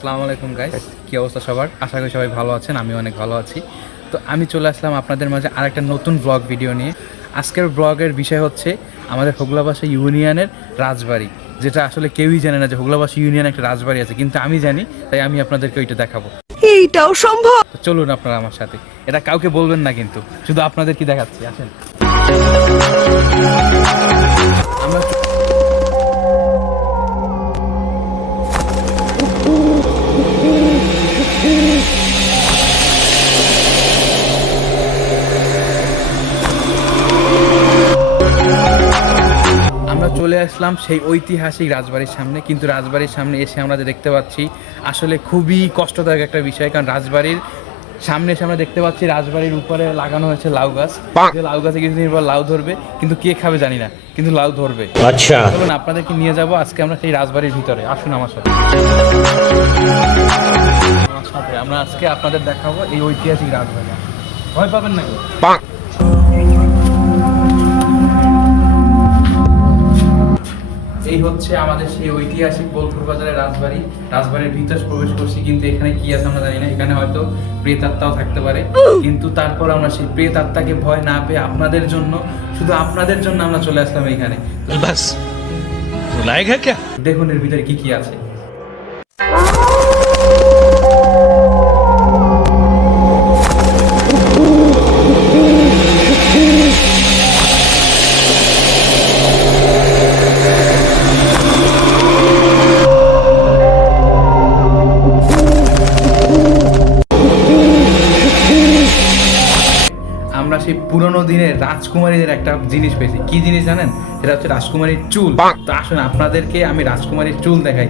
আসসালামু আলাইকুম গাইস, কী অবস্থা সবার? আশা করি সবাই ভালো আছেন, আমি অনেক ভালো আছি। তো আমি চলে আসলাম আপনাদের মাঝে আরেকটা নতুন ব্লগ ভিডিও নিয়ে। আজকের ব্লগের বিষয় হচ্ছে আমাদের হোগলাবাসা ইউনিয়নের রাজবাড়ি, যেটা আসলে কেউই জানে না যে হোগলাবাসা ইউনিয়নে একটা রাজবাড়ি আছে, কিন্তু আমি জানি, তাই আমি আপনাদেরকে ওইটা দেখাবো। এইটাও সম্ভব? তো চলুন আপনারা আমার সাথে, এটা কাউকে বলবেন না কিন্তু, শুধু আপনাদের কি দেখাচ্ছি, আসেন। আমরা আমরা চলে আসলাম সেই ঐতিহাসিক রাজবাড়ির সামনে, কিন্তু রাজবাড়ির সামনে এসে আমরা যে দেখতে পাচ্ছি আসলে খুবই কষ্টদায়ক একটা বিষয়। কারণ রাজবাড়ির সামনে এসে আমরা দেখতে পাচ্ছি রাজবাড়ির উপরে লাগানো হয়েছে লাউ গাছ। লাউ গাছে কিছুদিন পর লাউ ধরবে, কিন্তু কে খাবে জানি না, কিন্তু লাউ ধরবে। আচ্ছা, চলুন আপনাদেরকে নিয়ে যাব আজকে আমরা সেই রাজবাড়ির ভিতরে। আসুন আমার সাথে। আমরা আজকে আপনাদের দেখাবো এই ঐতিহাসিক রাজবাড়ি। ভয় পাবেন নাকি? এই হচ্ছে আমাদের সেই ঐতিহাসিক বোলপুর বাজারের রাজবাড়ি। রাজবাড়ির ভিতরে প্রবেশ করছি, কিন্তু এখানে কি আছে আমরা জানি না। এখানে হয়তো প্রেতাত্মাও থাকতে পারে, কিন্তু তারপর আমরা সেই প্রেতাত্মাকে ভয় না পেয়ে আপনাদের জন্য, শুধু আপনাদের জন্য আমরা চলে আসলাম এইখানে। বাস দেখুন এর ভিতরে কি কি আছে। আমরা সেই পুরোনো দিনের রাজকুমারীদের একটা জিনিস পেয়েছি। কি জিনিস জানেন? এটা হচ্ছে রাজকুমারীর চুল। তো আসুন আপনাদেরকে আমি রাজকুমারীর চুল দেখাই।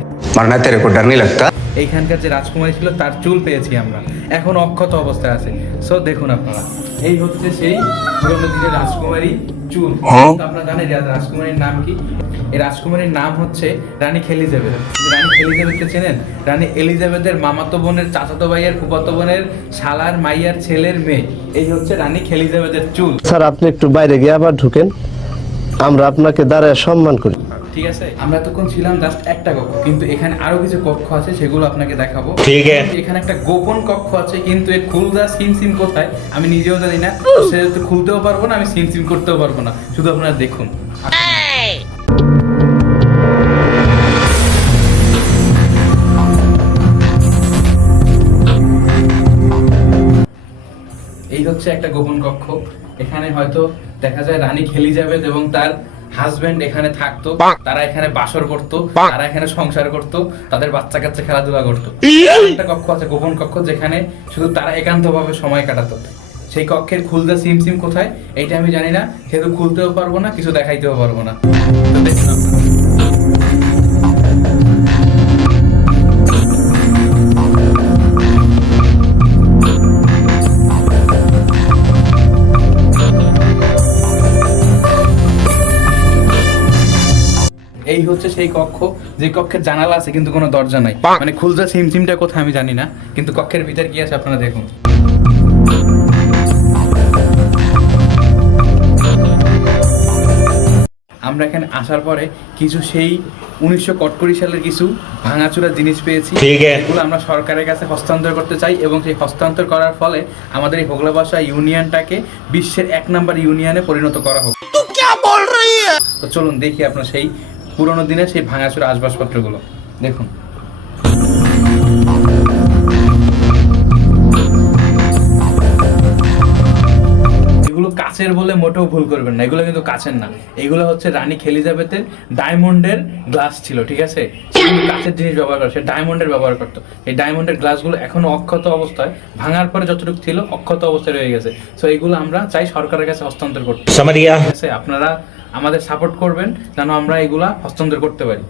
এইখানকার যে রাজকুমারী ছিল তার চুল পেয়েছি আমরা, এখন অক্ষত অবস্থায় আছে। সো দেখুন আপনারা, এই হচ্ছে সেই পুরোনো দিনের রাজকুমারী চুল। আপনারা জানেন রাজকুমারীর নাম কি? এই রাজকুমারীর নাম হচ্ছে রানী এলিজাবেথ। রানী এলিজাবেথকে চেনেন? রানী এলিজাবেথের মামাতো বোনের, চাচাতো ভাইয়ের, ফুফাতো বোনের শালার মাইয়ার ছেলের মেয়ে। এই হচ্ছে রানী এলিজাবেথের চুল। স্যার আপনি একটু বাইরে গিয়ে আবার ঢুকেন, আমরা আপনাকে দাঁড়ায় সম্মান করি। ঠিক আছে, আমরা তখন ছিলাম জাস্ট একটা কক্ষ, কিন্তু এখানে আরো কিছু কক্ষ আছে, সেগুলো আপনাকে দেখাবো। ঠিক আছে, এখানে একটা গোপন কক্ষ আছে, কিন্তু এই খুলদা সিম কোথায় আমি নিজেও জানি না। সেটা তো খুলতেও পারবো না, আমি সিম করতেও পারবো না, শুধু আপনারা দেখুন। এই হচ্ছে একটা গোপন কক্ষ। এখানে হয়তো দেখা যায় রানী এলিজাবেথ এবং তার হাজবেন্ড এখানে থাকতো, তারা এখানে বাসর করতো, তারা এখানে সংসার করতো, তাদের বাচ্চা কাচ্চা খেলাধুলা করতো। একটা কক্ষ আছে, গোপন কক্ষ, যেখানে শুধু তারা একান্তভাবে সময় কাটাতো। সেই কক্ষের খুলতে সিম কোথায় এইটা আমি জানি না, সেহেতু খুলতেও পারবো না, কিছু দেখাইতেও পারবো না। দেখুন আপনারা, এই হচ্ছে সেই কক্ষ, যে কক্ষের জানালা আছে কিন্তু কোনো দরজা নাই। মানে খুলজা সিমটা কোথায় আমি জানি না, কিন্তু কক্ষের ভিতর কি আছে আপনারা দেখুন। আমরা এখানে আসার পরে কিছু সেই 1900 সালের কিছু ভাঙাচোরা জিনিস পেয়েছি, এগুলো আমরা সরকারের কাছে হস্তান্তর করতে চাই, এবং সেই হস্তান্তর করার ফলে আমাদের এই হোগলাবাসা ইউনিয়নটাকে বিশ্বের 1 নম্বর ইউনিয়নে পরিণত করা হোক। তো চলুন দেখি আপনার সেই পুরোনো দিনের সেই ভাঙাচোরা আসবাবপত্রগুলো দেখুন। এগুলো কাচের বলে মোটেও ভুল করবেন না, এগুলো কিন্তু কাচের না, এগুলো হচ্ছে রানী এলিজাবেথের ডায়মন্ডের গ্লাস ছিল। ঠিক আছে, কাচের জিনিস ব্যবহার করে, সে ডায়মন্ডের ব্যবহার করতো। এই ডায়মন্ডের গ্লাসগুলো এখনো অক্ষত অবস্থায়, ভাঙার পরে যতটুকু ছিল অক্ষত অবস্থায় রয়ে গেছে। সো এগুলো আমরা চাই সরকারের কাছে হস্তান্তর করতে। ঠিক আছে, আপনারা আমাদের সাপোর্ট করবেন যেন আমরা এগুলা হস্তান্তর করতে পারি।